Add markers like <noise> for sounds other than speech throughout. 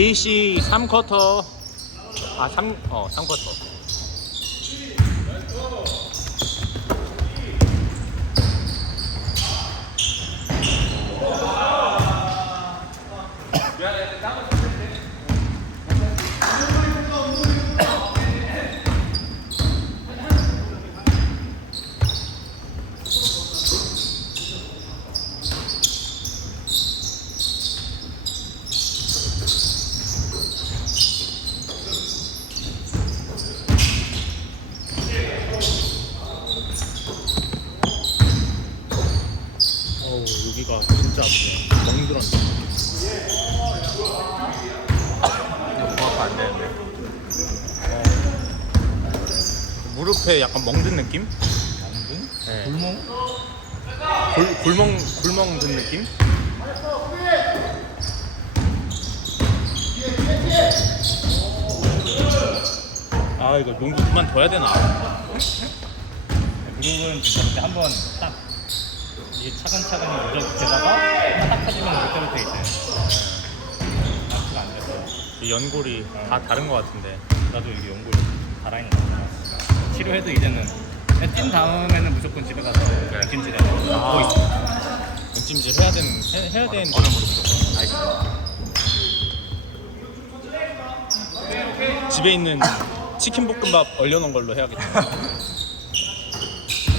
AC 3쿼터. 아 3, 어 3쿼터 어우 여기가 진짜 아프네 멍들었네 부합 안 되는데 무릎에 약간 멍든 느낌? 엉근? 네. 불멍? 골, 골멍 골멍 든 느낌? 아 이거 농구 그만 둬야 되나? 무릎은 진짜 그때 한번 딱 이게 차근차근히 누적되다가 하나 딱 터지면 그때부터 이제 마취가 안 돼서 이 연골이 다 다른 것 같은데 나도 이게 연골 달아 있는 거 같아 치료해도 이제는. 그냥 뛴 다음에는 무조건 집에 가서 김치를 아. 먹고 있어 은찜질 해야 되는 해, 해야 되는 어느 무릎도 알겠어. 집에 있는 치킨 볶음밥 얼려놓은 걸로 해야겠다.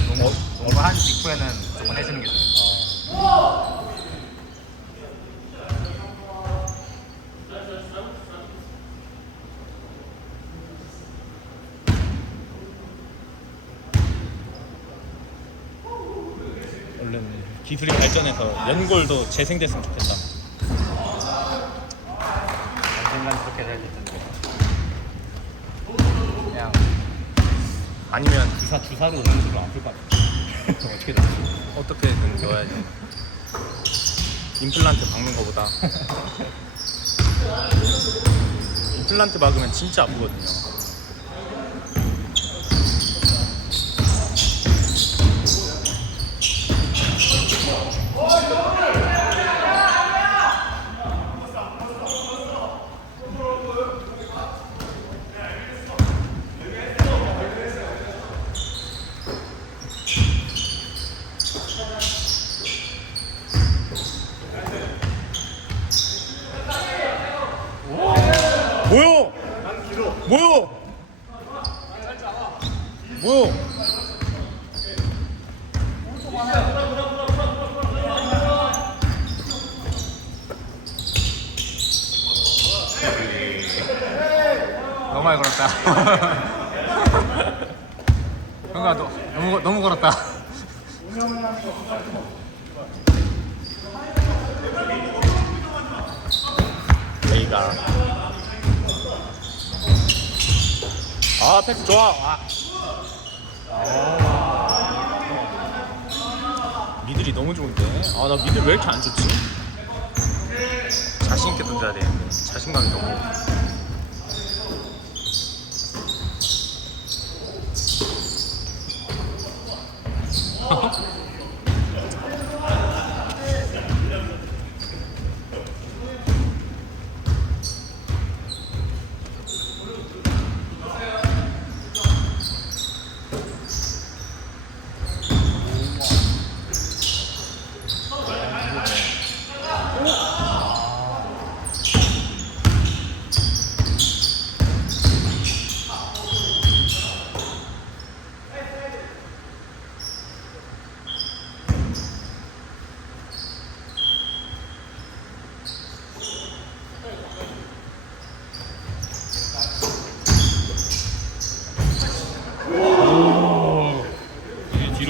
농구, 농구 한 직후에는 무조건 해주는 게 좋아 얼른 기술이 발전해서 연골도 재생됐으면 좋겠다. 언젠간 그렇게 될 텐데 그냥 아니면 주사 주사로 오는 수로 아플 것 같아 <laughs> 어떻게 됐지? 어떻게든 넣어야지. 임플란트 박는 거보다. <laughs> 임플란트 박으면 진짜 아프거든요. 뭐요? 뭐요? 너무 많이 걸었다. <laughs> 형아 너, 너무 너무 걸었다. 레이가 아 패스 좋아. 아. 미들이 너무 좋은데. 아 나 미들 왜 이렇게 안 좋지? 자신 있게 던져야 되는데 자신감이 너무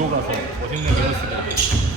뒤로 가서 멋있는 리버스를.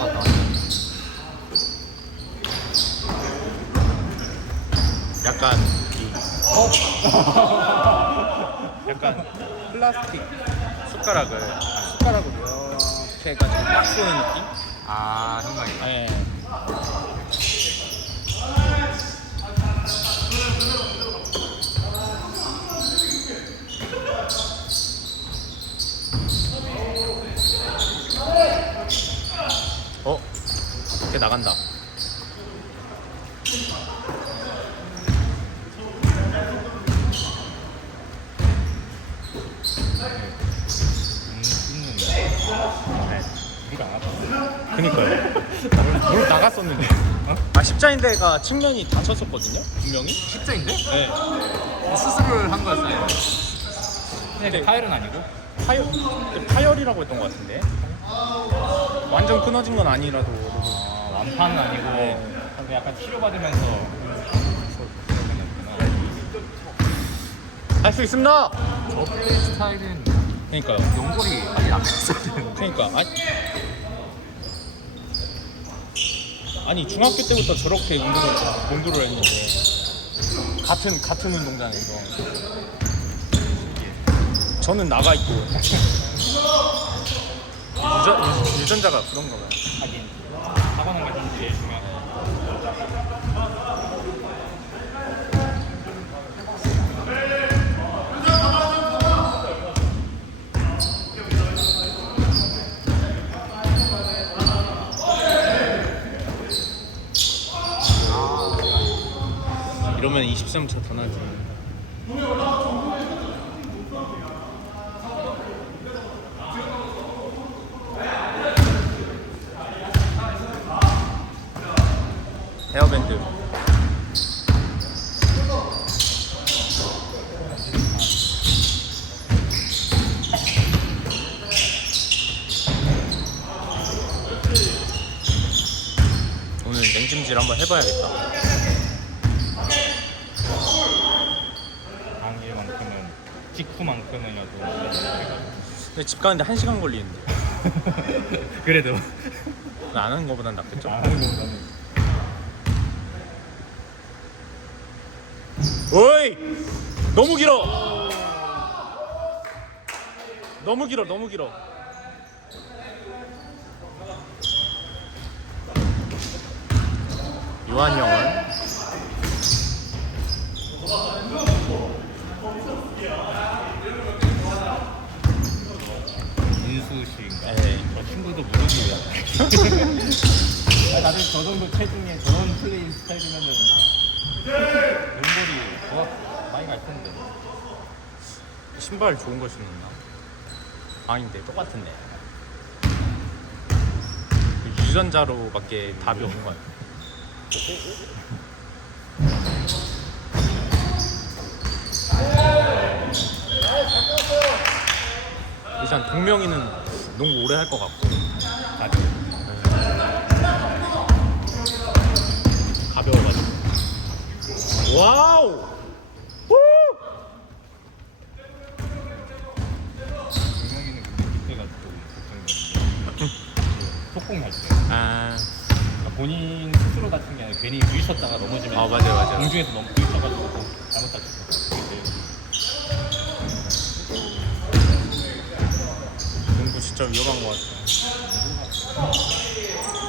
받았다. 약간 이 <laughs> 약간 플라스틱 숟가락을 숟가락으로 이렇게 해가지고 딱 쏘는 느낌? 아 생각이. 네. 어? 걔 나간다. 음, 있는 네. 누가 안 아팠어. 그니까요. 뭘 나갔었는데. 아 십자인대가 측면이 다쳤었거든요. 분명히. 십자인데? 네. 수술을 한 거였어요. 근데 파열은 아니고 파열 파열이라고 했던 것 같은데. 완전 끊어진 건 아니라도. 어, 완판은 아니고 네. 근데 약간 치료받으면서 할 수 있습니다. 저 플레이 스타일은 그니까요. 연골이 많이 남았어야 되는데. 그러니까 아니, 아니 중학교 때부터 저렇게 운동을 공부를 했는데 같은 같은 운동장에서 저는 나가 있고 유전 유전자가 그런가 봐요. 하긴 타고난 게좀 제일 중요하고 23차 더 나지. 헤어밴드. 오늘 냉찜질 한번 해봐야겠다. 당일만큼은 직후만큼은이라도 근데 집 가는데 한 시간 걸리는데 <laughs> 그래도 안 하는 거보단 낫겠죠? 안 하는 거보다는 오이! 너무 길어! 너무 길어, 너무 길어. 요한 형은 씨인가? 네. 저 친구도 무릎이에요. 아, 다들 저 정도 체중에 저런 플레이 스타일이면은 연골이 더 많이 갈 텐데. 신발 좋은 걸 신었나? 아닌데 똑같은데. 유전자로밖에 답이 없는 거야. 일단 동명이는 농구 오래 할 것 같고 맞아. 가벼워가지고. 와우! 분명히는 근데 그때가 좀 걱정되는데. 속공 할 때. 아, 그러니까 본인 스스로 다친 게 아니라 괜히 부딪혔다가 넘어지면 아, 맞아요, 맞아요. 공중에서 너무 부딪혀가지고 잘못 다쳤어. 근데 진짜 위험한 것 같아. 기